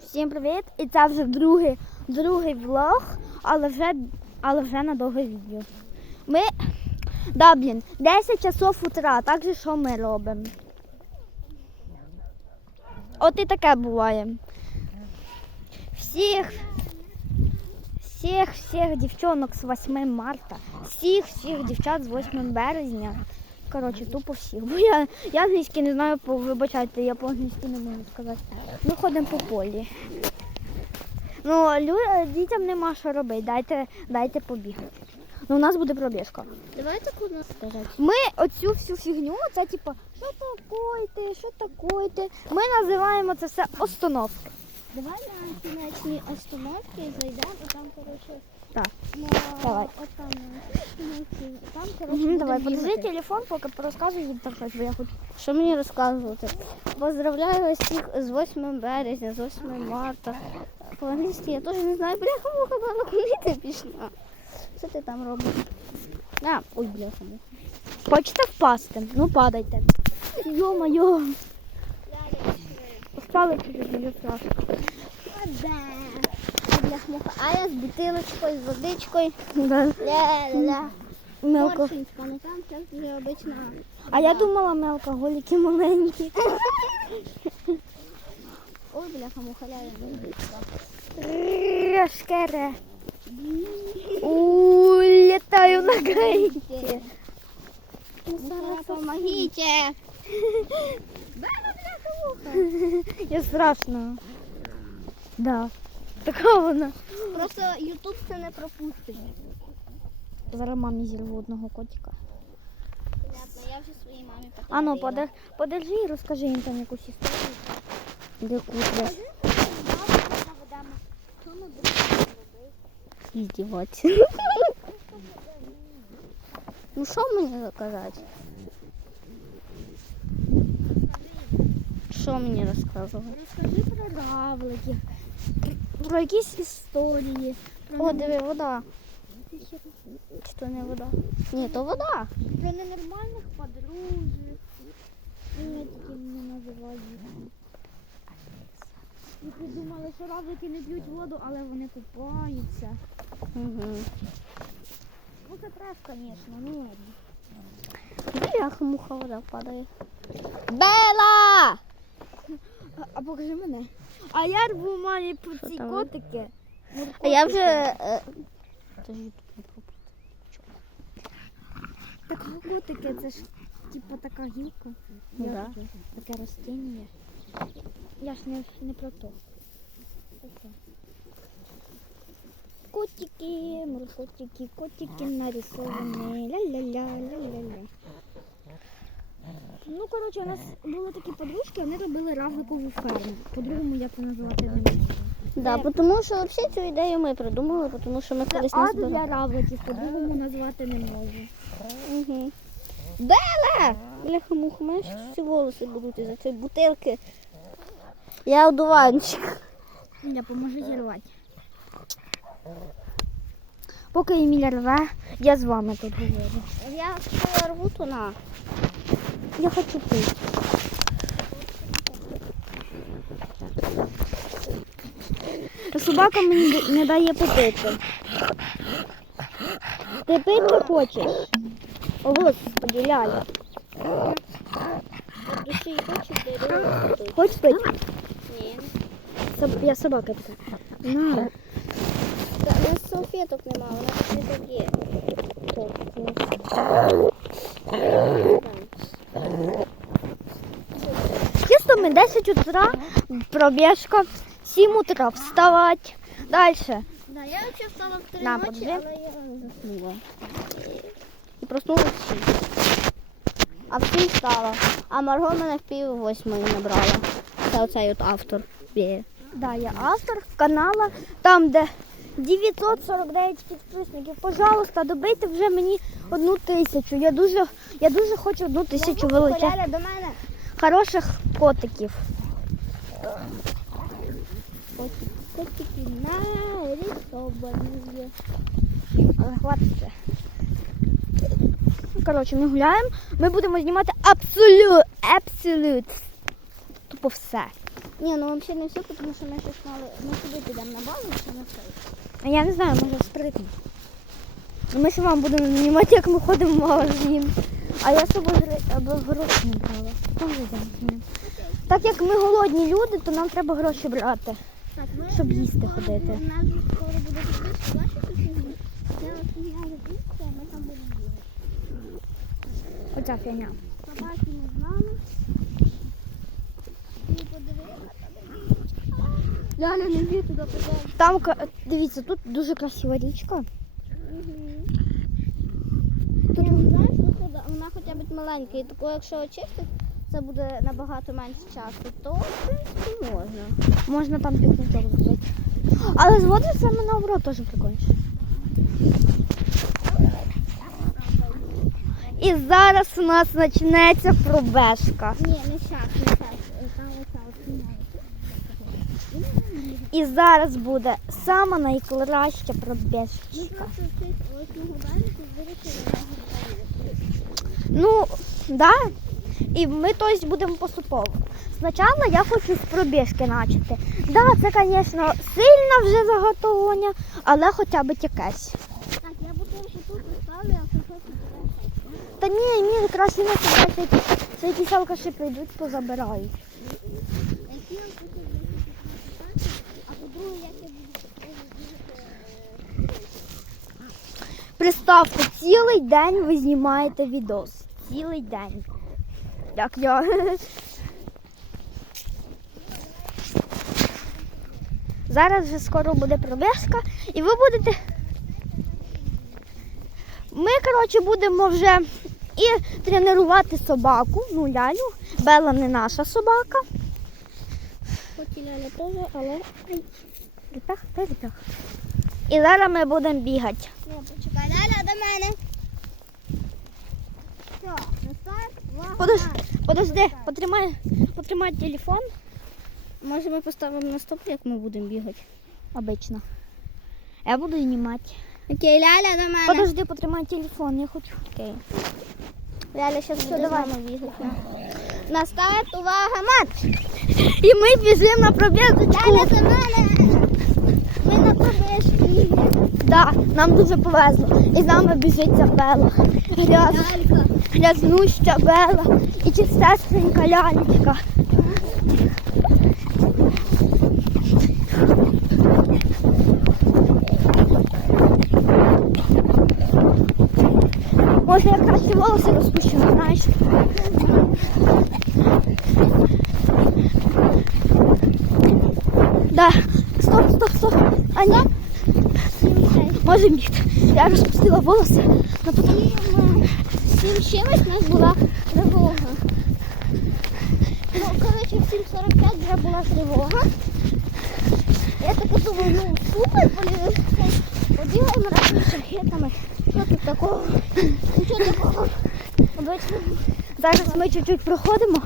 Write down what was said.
Всім привіт! І це вже другий, другий влог, але вже, але вже на довге відео. Ми, да, блін, 10 часов утра, так же що ми робимо? От і таке буває. Всіх, всіх, всіх дівчонок з 8 марта, всіх, всіх дівчат з 8 березня. Коротше, тупо всіх. Бо я, я англійський не знаю, вибачайте, я по-англійськи не можу сказати. Ми ходимо по полі. Ну, дітям нема що робити, дайте, дайте побігати. Ну, у нас буде пробіжка. Давай таку нас сказати. Ми оцю всю фігню, це типу, що такое, що такое. Ми називаємо це все остановки. Давай на кінечні остановки зайдемо, і там, коротше, Так. на Давай. от там на кінечні, там, коротше, Угу, давай, бігати. телефон, поки розказуй їм так, бо я хочу. Що мені розказувати? Поздравляю вас всіх з 8 березня, з 8 марта. По-англійськи я теж не знаю, бляха муха, на куди ти пішла? Що ти там робиш? А, ой, бляха муха. Хочете впасти? Ну падайте. Йо-моє. Впали не страшно. Бляха. А я з бутилочкою, з водичкою. Да. Ля-ля. Мелко. Поршенька, ну там це вже обична. А я думала, ми алкоголіки маленькі. Ой, бляха муха, ля-ля. Шкере. Улетаю на гаїті. Помогите! Я страшно. Да. Така вона. Просто Ютуб це не пропустить. Зараз мамі зірву одного котика. Понятно, я вже своїй мамі А ну, поговорила. подержи і розкажи їм там якусь історію. Де. Іздіватися. Ну що мені заказати? Що мені розказувати? Розкажи про равликів, про якісь історії. О, диви, вода. Чи то не вода? Ні, то вода. Про ненормальних подружок. Я такі не називаю. І придумали, що равлики не п'ють воду, але вони купаються. Угу. Ну це треш, звісно, ну ладно. Бляха, муха вода падає. Бела! А, а покажи мене. А я рву мамі по ці там? котики. А я вже. е. Так котики, це ж типу така гілка. Ну да. таке, ростіння. Я ж не, не про то. Таке. Котики, моркотики, котики нарисовані. Ля-ля-ля, ля-ля-ля. Ну, коротше, у нас були такі подружки, вони робили равликову ферму. По-другому я це назвати не можу. Да, тому що взагалі цю ідею ми придумали, тому що ми колись не ад збирали. для равликів, по-другому назвати не можу. Угу. Бела! Бляха муха, мене ж всі волоси будуть із-за цієї бутилки. Я одуванчик. Я поможу зірвати. Поки Еміля рве, я з вами тут говорю. Я рву, то на. Я хочу пити. Собака мені не дає попити. Ти пити хочеш? О, Господи, ляля. Якщо і хочеш, то йди. Хочеш пити? Ні. Я собака така. На. Та у нас салфеток немає, у нас не так є. Чисто ми 10 утра, пробіжка, 7 утра вставати. Далі. Да, я взагалі встала в три На, ночі, подожди. але я заснула. І проснулася в. А в сім встала. А Марго мене в пів восьмої набрала. Це оцей от автор. Є. Да, я автор канала, там, де 949 підписників. Пожалуйста, добийте вже мені одну тисячу. Я дуже, я дуже хочу одну тисячу величезних до мене. хороших котиків. Котики нарисовані. Але хватить. Коротше, ми гуляємо. Ми будемо знімати абсолют, абсолют. Тупо все. Ні, ну взагалі не все, тому що ми щось мали. Ми сюди підемо на базу чи на цей. А я не знаю, може спритно. Ну, Ми ще вам будемо знімати, як ми ходимо в магазин. А я з собою гри- або гроші не брала. Там йдемо знімемо. Так як ми голодні люди, то нам треба гроші брати. Так, ми Щоб їсти ходити. У нас скоро буде підписка, є. Це от фігня підписка, ми там будемо бігати. Оця фігня. Собаки не з нами. І подивися. Ляля, не йди туди, пожалуйста. Там, дивіться, тут дуже красива річка. Тут знаєш, вона хоча б маленька, і тако, якщо очистити, це буде набагато менше часу, то в принципі можна. Можна там пікничок зробити. Але з води це наоборот теж прикольніше. І зараз у нас почнеться пробежка. Ні, не щас, не щас. Там оця от фігня. І зараз буде сама найкраща пробіжка. Ну, да. І ми тобто будемо поступово. Спочатку я хочу з пробіжки почати. Да, це, звісно, сильне вже заготовлення, але хоча б якесь. Так, я буду ще тут поставлю, а що Та ні, ні, краще не сидіти. Це якісь алкаші прийдуть, позабирають. Які я хочу вирішити, а по-друге, як я буду бігати. Представте, цілий день ви знімаєте відос. Цілий день. Як я. Зараз вже скоро буде пробіжка, і ви будете. Ми, коротше, будемо вже і тренувати собаку, ну лялю. Бела не наша собака. Хоч і Ляля теж, але... Та літах. І зараз ми будемо бігати. Ні, почекай, Ляля до мене. Все, увага, подожди, потримай, потримай телефон. Може ми поставимо на стоп, як ми будемо бігати? Обично. Я буду знімати. Окей, Ляля до мене. Подожди, потримай телефон, я хочу. Окей. Ляля зараз буде давай. нами бігати. На старт, увага, марш! І ми біжимо на пробіжечку. Ляля до мене. Да, нам дуже повезло. І з нами біжить бела. Гряз, грязнуща бела і чистесенька лялечка. Може я краще волоси розпущу, знаєш. Да. Стоп, стоп, стоп. А ні, бігти. Я розпустила волоси. Ну, потім... Сім чимось у нас була тривога. Ну, коротше, в 7.45 вже була тривога. Я так думаю, ну супер, полі- побігаємо разом з шахетами. Що тут такого? Нічого такого. Зараз ми чуть-чуть проходимо.